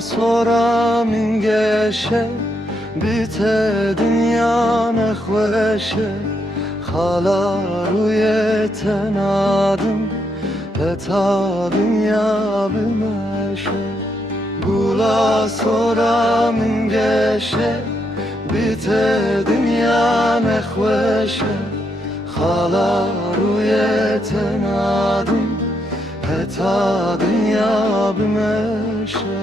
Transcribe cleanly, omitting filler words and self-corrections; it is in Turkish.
سورا من گشه بیت دنیا نخوشه خالا روی تنادم تا dünya bilmeşe Gula sonra min geçe Bite dünya nexweşe Xala ruye tenadim Ta dünya bilmeşe